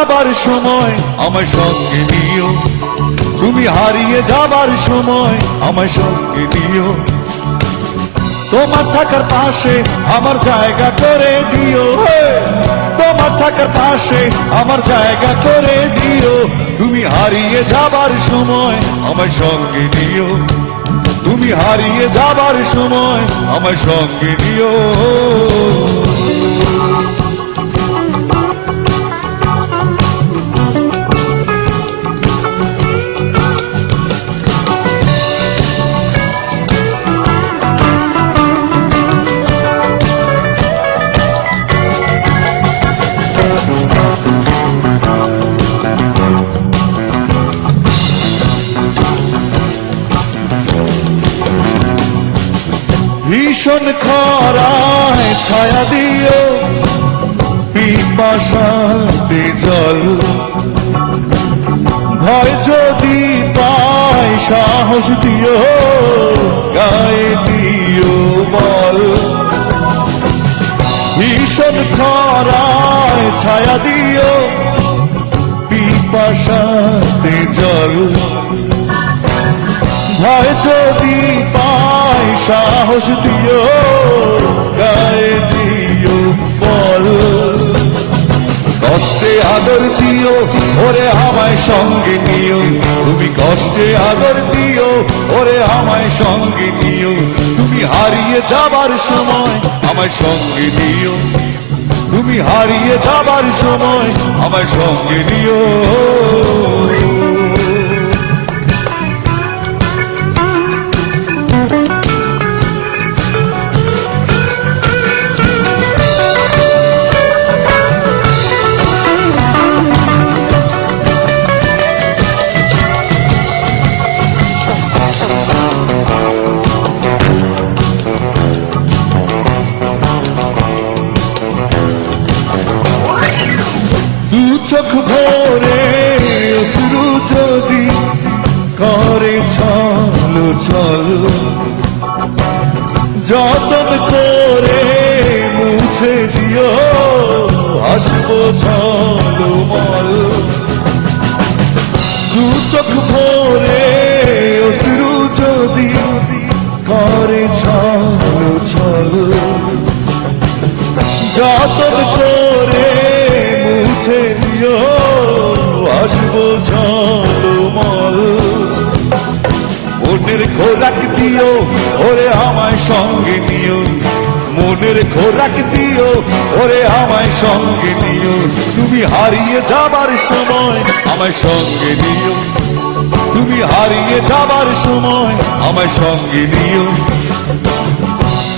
যাবার সময় আমায় সঙ্গে নিও, তুমি হারিয়ে যাবার সময় আমায় সঙ্গে নিও। তোমার থাকার পাশে আমার জায়গা করে দিও, তোমার থাকার পাশে আমার জায়গা করে দিও। তুমি হারিয়ে যাবার সময় আমায় সঙ্গে নিও, তুমি হারিয়ে যাবার সময় আমায় সঙ্গে নিও। ভীষণ খরায় ছায়া দিও, পিপাসাতে জল, ভয় যদি পায় সাহস দিও, গায়ে দিও বল। ভীষণ খরায় ছায়া দিও, পিপাসাতে জল, ভয় যদি পায় সাহস দিও, গায়ে দিও বল। কষ্টে আদর দিও, ওরে আমায় সঙ্গে নিও, তুমি কষ্টে আদর দিও, ওরে আমায় সঙ্গে নিও। তুমি হারিয়ে যাবার সময় আমায় সঙ্গে নিও, তুমি হারিয়ে যাবার সময় আমায় সঙ্গে নিও। চোখ ভরে অশ্রু যদি করে ছল ছল, যতন করে মুছে দিও, হাসবো ঝলমল। দু চোখ ভরে অশ্রু যদি করে ছল ছল, যতন করে মুছে দিও, আসবো ঝলমল। মনের খোরাক দিও, ওরে আমায় সঙ্গে নিও, মনের খোরাক দিও, ওরে আমায় সঙ্গে নিও। তুমি হারিয়ে যাবার সময় আমায় সঙ্গে নিও, তুমি হারিয়ে যাবার সময় আমায় সঙ্গে নিও।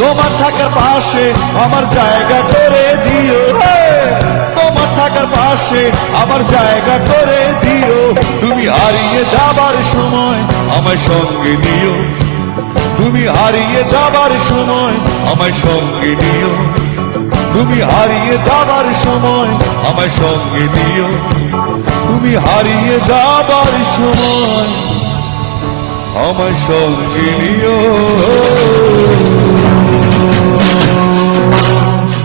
তোমার থাকার পাশে আমার জায়গা করে দিও, তোমার থাকার পাশে আমার জায়গা করে দিও। তুমি হারিয়ে যাবার সময় আমায় সঙ্গে নিও, তুমি হারিয়ে যাবার সময় আমায় সঙ্গে নিও, তুমি হারিয়ে যাবার সময় আমায় সঙ্গে নিও, তুমি হারিয়ে যাবার সময় আমায় সঙ্গে নিও।